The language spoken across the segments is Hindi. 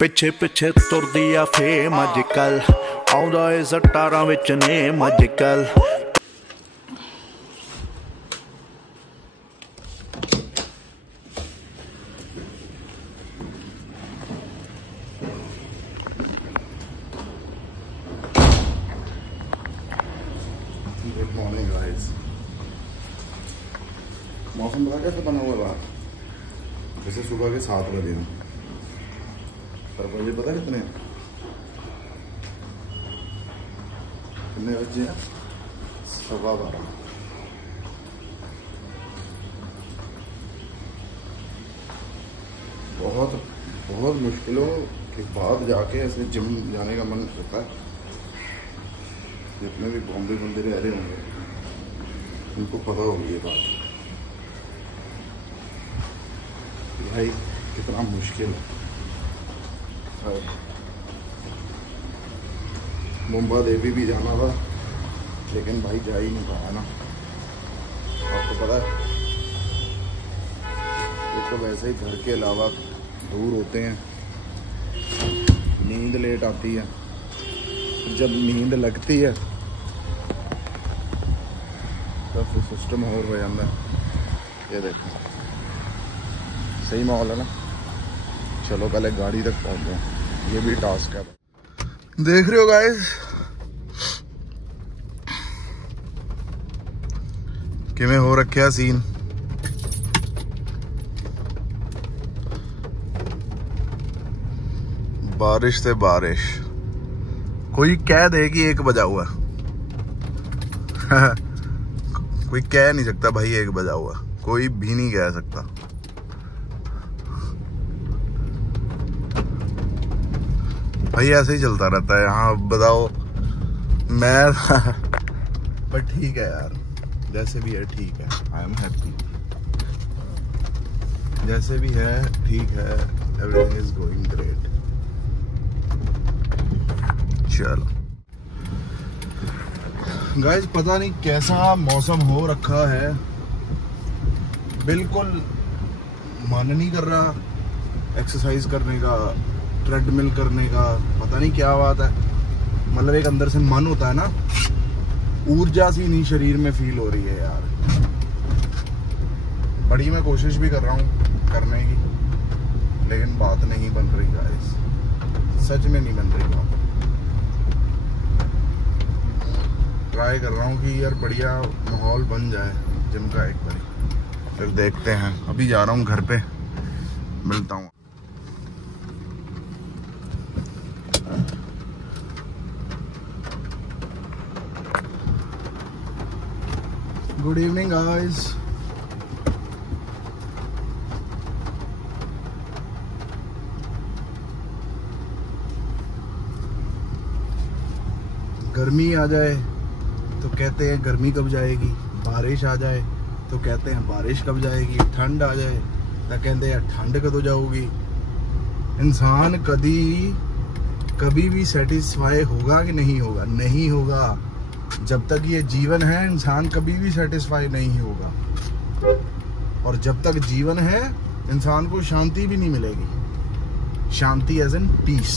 ਪਿੱਛੇ ਪਿੱਛੇ ਤੁਰਦੀ ਆ ਫੇਮ ਅੱਜ ਕੱਲ ਆਉਂਦਾ ਏ ਸਟਾਰਾਂ ਵਿੱਚ ਨੇਮ ਅੱਜ ਕੱਲ गुड मॉर्निंग गाइस। मौसम बड़ा कैसे बना हुआ है बाहर, जैसे सुबह के 7 बजे हैं, पर बजे पता कितने बजे हैं? 12:15। बहुत बहुत मुश्किलों के बाद जाके ऐसे जिम जाने का मन करता है। जितने भी बॉम्बे बंदे रह रहे होंगे उनको पता होगी ये बात, भाई कितना मुश्किल है। मुंबई देवी भी जाना था लेकिन भाई जा ही नहीं पाया ना। आपको पता है एक तो वैसे ही घर के अलावा दूर होते हैं, नींद लेट आती है, जब नींद लगती है तो फिर सिस्टम और हो जाता है। ये देखो सही माहौल है ना। चलो पहले गाड़ी तक पहुंच जाओ, ये भी टास्क है। देख रहे हो गाइस किवें हो रखा सीन। बारिश से बारिश, कोई कह दे कि 1 बजा हुआ कोई कह नहीं सकता भाई 1 बजा हुआ, कोई भी नहीं कह सकता। भाई ऐसे ही चलता रहता है यहाँ। बताओ मैं बट ठीक है यार, जैसे भी है ठीक है। आई एम हैप्पी, जैसे भी है ठीक है। Everything is going great. चलो गाइस, पता नहीं कैसा मौसम हो रखा है, बिल्कुल मन नहीं कर रहा एक्सरसाइज करने का, ट्रेडमिल करने का। पता नहीं क्या बात है, मतलब एक अंदर से मन होता है ना, ऊर्जा सी नहीं शरीर में फील हो रही है यार। बड़ी मैं कोशिश भी कर रहा हूँ करने की, लेकिन बात नहीं बन रही गाइस, सच में नहीं बन रही बात। ट्राई कर रहा हूँ कि यार बढ़िया माहौल बन जाए जिम का एक बार, फिर देखते हैं। अभी जा रहा हूँ घर पे, मिलता हूँ। Good evening guys. गर्मी आ जाए तो कहते हैं गर्मी कब जाएगी, बारिश आ जाए तो कहते हैं बारिश कब जाएगी, ठंड आ जाए तो कहते हैं ठंड कदों जाऊगी। इंसान कभी भी सेटिस्फाई होगा कि नहीं होगा? नहीं होगा। जब तक ये जीवन है इंसान कभी भी सेटिस्फाई नहीं होगा, और जब तक जीवन है इंसान को शांति भी नहीं मिलेगी। शांति एज इन पीस।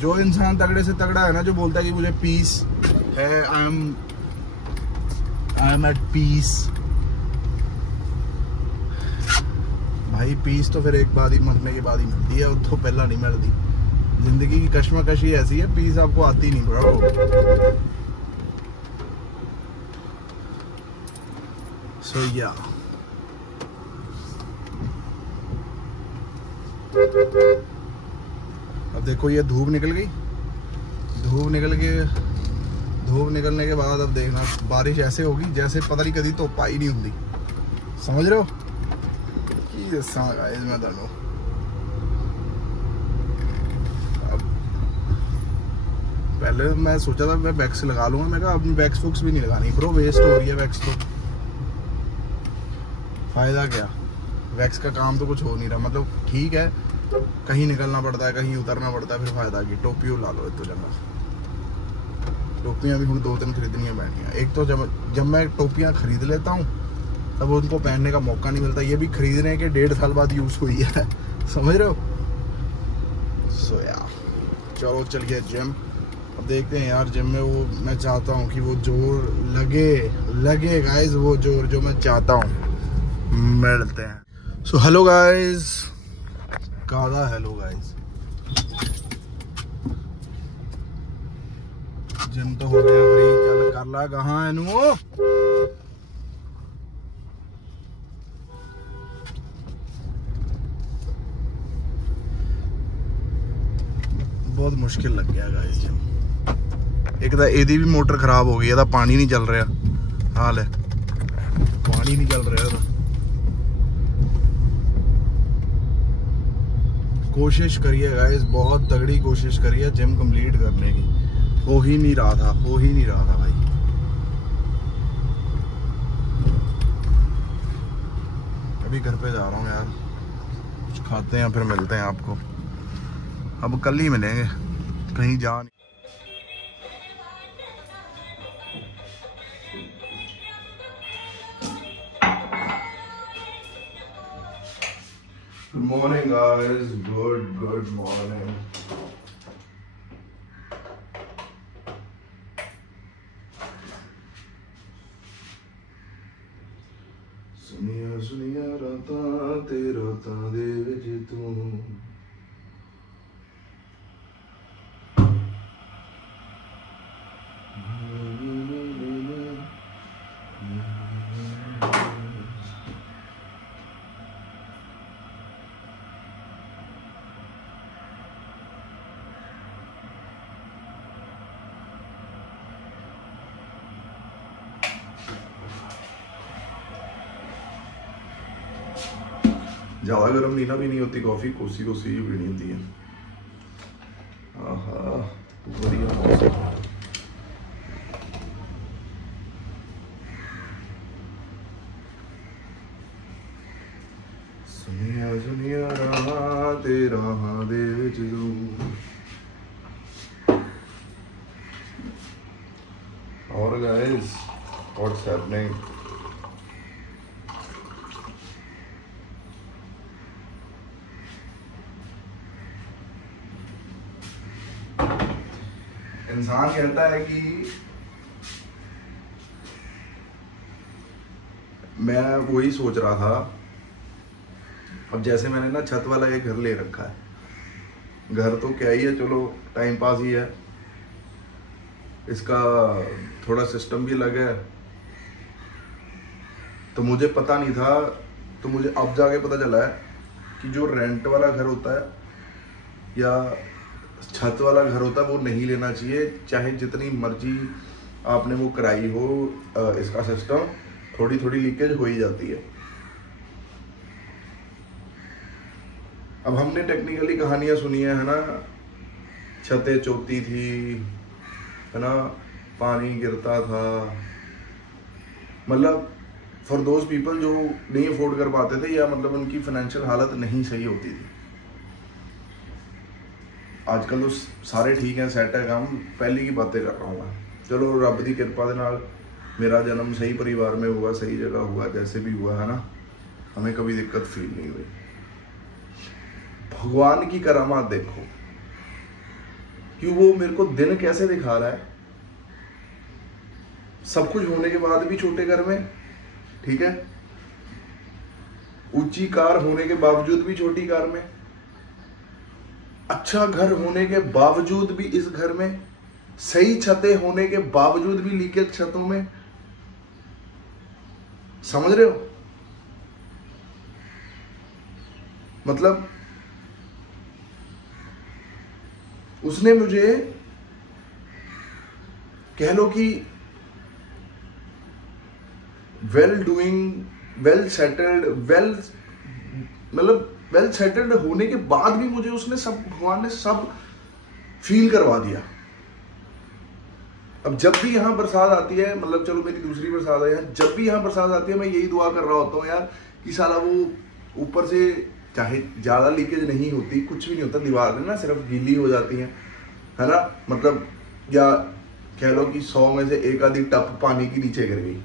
जो इंसान तगड़े से तगड़ा है ना, जो बोलता है कि मुझे पीस है, आई एम एट पीस, भाई पीस तो फिर एक बाद ही मरने के बाद ही मिलती है, वो तो पहला नहीं मिलती। जिंदगी की कश्मकशी ऐसी है, पीस आपको आती नहीं ब्रो। सो या अब देखो ये धूप निकल गई, धूप निकलने के बाद अब देखना बारिश ऐसे होगी जैसे पता नहीं कभी धुप आई नहीं होंगी। समझ रहे हो की दसा गाइस मैं तुहानू। अब पहले मैं सोचा था मैं वैक्स लगा लूंगा, मैं कहा अपनी वैक्स फुक्स भी नहीं लगानी ब्रो, वेस्ट हो रही है वैक्स। तो फायदा क्या, वैक्स का काम तो कुछ हो नहीं रहा। मतलब ठीक है, कहीं निकलना पड़ता है, कहीं उतरना पड़ता है, फिर फायदा की टोपी ला लो। तो टोपियां भी हम 2-3 खरीदनी पैनी। एक तो जब मैं टोपियां खरीद लेता हूँ तब उनको पहनने का मौका नहीं मिलता। ये भी खरीदने के 1.5 साल बाद यूज हुई है, समझ रहे हो। सो यार चलो चलिए जिम। अब देखते हैं यार जिम में वो मैं चाहता हूँ कि वो जोर लगे गाइज, वो जोर जो मैं चाहता हूँ। मिलते हैं। सो हेलो गाइज, कादा हेलो गाइज। जिम तो हो गया फ्री, चल कर ला। कहाँ है नू? बहुत मुश्किल लग गया गाइस जिम। एक तो एदी भी मोटर खराब हो गई है, पानी नहीं चल रहा। हाल है पानी नहीं चल रहा। कोशिश करिए गाइस, बहुत तगड़ी कोशिश करिए जिम कंप्लीट करने की। हो ही नहीं रहा था भाई। अभी घर पे जा रहा हूँ यार, कुछ खाते हैं फिर मिलते हैं आपको। अब कल ही मिलेंगे, कहीं जा नहीं। Good morning guys, good morning. सुनिया रातां ते रातां दे विच तू ज़्यादा गर्म नहीं ना पीनी होती कॉफ़ी, कोसी ही पीनी होती है। आहा बढ़िया। सुनिया रहा तेरा दे विच तू। और गाइस व्हाट्स हैपनिंग? इंसान कहता है कि मैं वही सोच रहा था, अब जैसे मैंने ना छत वाला एक घर ले रखा है। घर तो क्या ही है, चलो टाइम पास ही है, इसका थोड़ा सिस्टम भी अलग है। तो मुझे पता नहीं था, तो मुझे अब जाके पता चला है कि जो रेंट वाला घर होता है या छत वाला घर होता है वो नहीं लेना चाहिए, चाहे जितनी मर्जी आपने वो कराई हो। इसका सिस्टम थोड़ी लीकेज हो ही जाती है। अब हमने टेक्निकली कहानियां सुनी है ना, छतें चौती थी, है ना, पानी गिरता था। मतलब फॉर दोज पीपल जो नहीं अफोर्ड कर पाते थे, या मतलब उनकी फाइनेंशियल हालत नहीं सही होती थी। आजकल तो सारे ठीक हैं, सेट है काम। पहले की बातें कर रहा हूँ मैं। चलो रब की कृपा के नाल मेरा जन्म सही परिवार में हुआ, सही जगह हुआ, जैसे भी हुआ है ना, हमें कभी दिक्कत फील नहीं हुई। भगवान की करामात देखो कि वो मेरे को दिन कैसे दिखा रहा है। सब कुछ होने के बाद भी छोटे घर में, ठीक है, ऊंची कार होने के बावजूद भी छोटी कार में, अच्छा घर होने के बावजूद भी इस घर में, सही छतें होने के बावजूद भी लीकेज छतों में। समझ रहे हो? मतलब उसने मुझे कह लो कि well doing, well settled, well settled होने के बाद भी मुझे उसने सब, भगवान ने सब फील करवा दिया। अब जब भी यहाँ बरसात आती है, मतलब चलो मेरी दूसरी बरसात है यहाँ, जब भी यहाँ बरसात आती है मैं यही दुआ कर रहा होता हूँ यार कि साला वो ऊपर से चाहे ज्यादा लीकेज नहीं होती, कुछ भी नहीं होता, दीवार ना सिर्फ गीली हो जाती है ना, मतलब या कह लो कि 100 में से एक आधी टप पानी की नीचे गिर गई,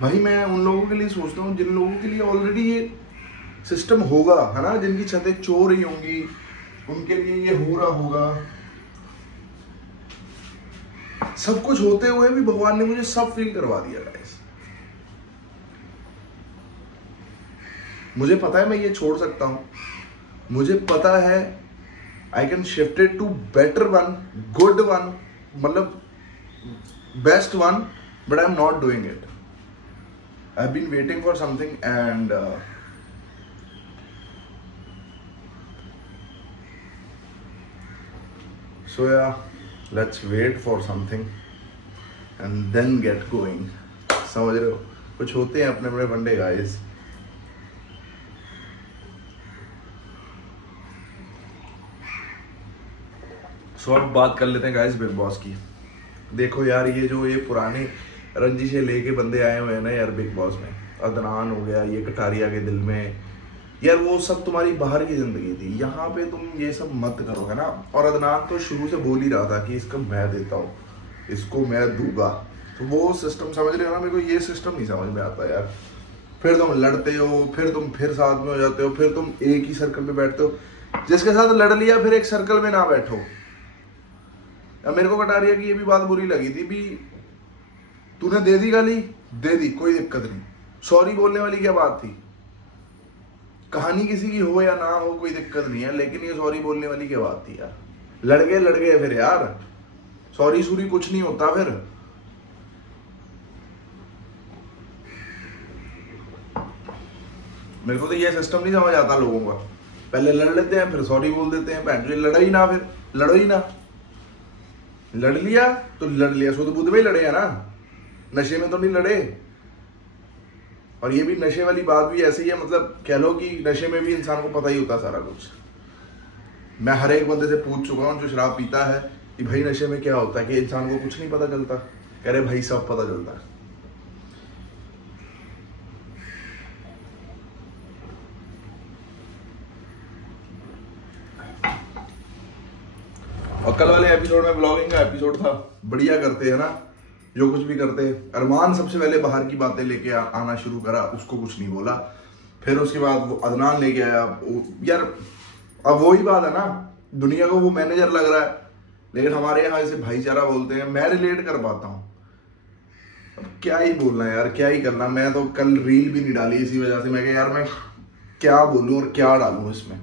भाई मैं उन लोगों के लिए सोचता हूँ जिन लोगों के लिए ऑलरेडी ये सिस्टम होगा, है ना, जिनकी छतें चो रही होंगी, उनके लिए ये हो रहा होगा। सब कुछ होते हुए भी भगवान ने मुझे सब फील करवा दिया गाइस। मुझे पता है मैं ये छोड़ सकता हूं, मुझे पता है I can shift it to better one, good one, मतलब best one, but I am not doing it. I have been waiting for something and so yeah, let's wait for something and then get going। समझ रहे हो, कुछ होते हैं अपने अपने फंडे गाइस। सो अब बात कर लेते हैं गाइस बिग बॉस की। देखो यार, ये पुराने रंजिशें लेके बंदे आए हुए हैं ना यार बिग बॉस में, अदनान हो गया, ये कटारिया के दिल में, यार वो सब तुम्हारी बाहर की जिंदगी थी, यहाँ पे तुम ये सब मत करो, है ना। और अदनान तो शुरू से बोल ही रहा था कि इसका मैं देता हूँ, इसको मैं दूंगा, तो वो सिस्टम समझ रहे हो ना। मेरे को ये सिस्टम नहीं समझ में आता यार। फिर तुम लड़ते हो, फिर तुम फिर साथ में हो जाते हो, फिर तुम एक ही सर्कल पे बैठते हो। जिसके साथ लड़ लिया फिर एक सर्कल में ना बैठो। अब मेरे को कटारिया की ये भी बात बुरी लगी थी भी, तूने दे दी गाली, दे दी, कोई दिक्कत नहीं, सॉरी बोलने वाली क्या बात थी। कहानी किसी की हो या ना हो कोई दिक्कत नहीं है, लेकिन ये सॉरी बोलने वाली क्या बात थी यार। लड़ गए फिर यार, सॉरी सूरी कुछ नहीं होता फिर। मेरे को तो ये सिस्टम नहीं समझ आता लोगों का। पहले लड़ लेते हैं, फिर सॉरी बोल देते हैं। पहले लड़ा ही ना, फिर लड़ो ही ना। लड़ लिया तो लड़ लिया, सो तो बुद्ध में लड़े हैं ना, नशे में तो नहीं लड़े। और ये भी नशे वाली बात भी ऐसी है, मतलब कह लो कि नशे में भी इंसान को पता ही होता सारा कुछ। मैं हर एक बंदे से पूछ चुका हूँ जो शराब पीता है कि भाई नशे में क्या होता है, कि इंसान को कुछ नहीं पता चलता। कह रहे भाई सब पता चलता है। और कल वाले एपिसोड में ब्लॉगिंग का एपिसोड था, बढ़िया करते हैं ना, जो कुछ भी करते हैं। अरमान सबसे पहले बाहर की बातें लेके आना शुरू करा, उसको कुछ नहीं बोला। फिर उसके बाद वो अदनान लेके आया। यार अब वही बात है ना, दुनिया को वो मैनेजर लग रहा है, लेकिन हमारे यहाँ इसे भाईचारा बोलते हैं। मैं रिलेट कर पाता हूँ। अब क्या ही बोलना यार, क्या ही करना। मैं तो कल रील भी नहीं डाली इसी वजह से। मैं कहा यार मैं क्या बोलूँ और क्या डालूँ इसमें।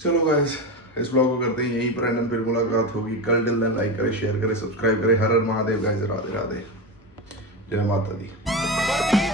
चलो गाइस, इस ब्लॉग को करते हैं यहीं पर एंड, फिर मुलाकात होगी कल। टिल देन लाइक करें, शेयर करें, सब्सक्राइब करें। हर हर महादेव गाइस, राधे राधे, जय माता दी।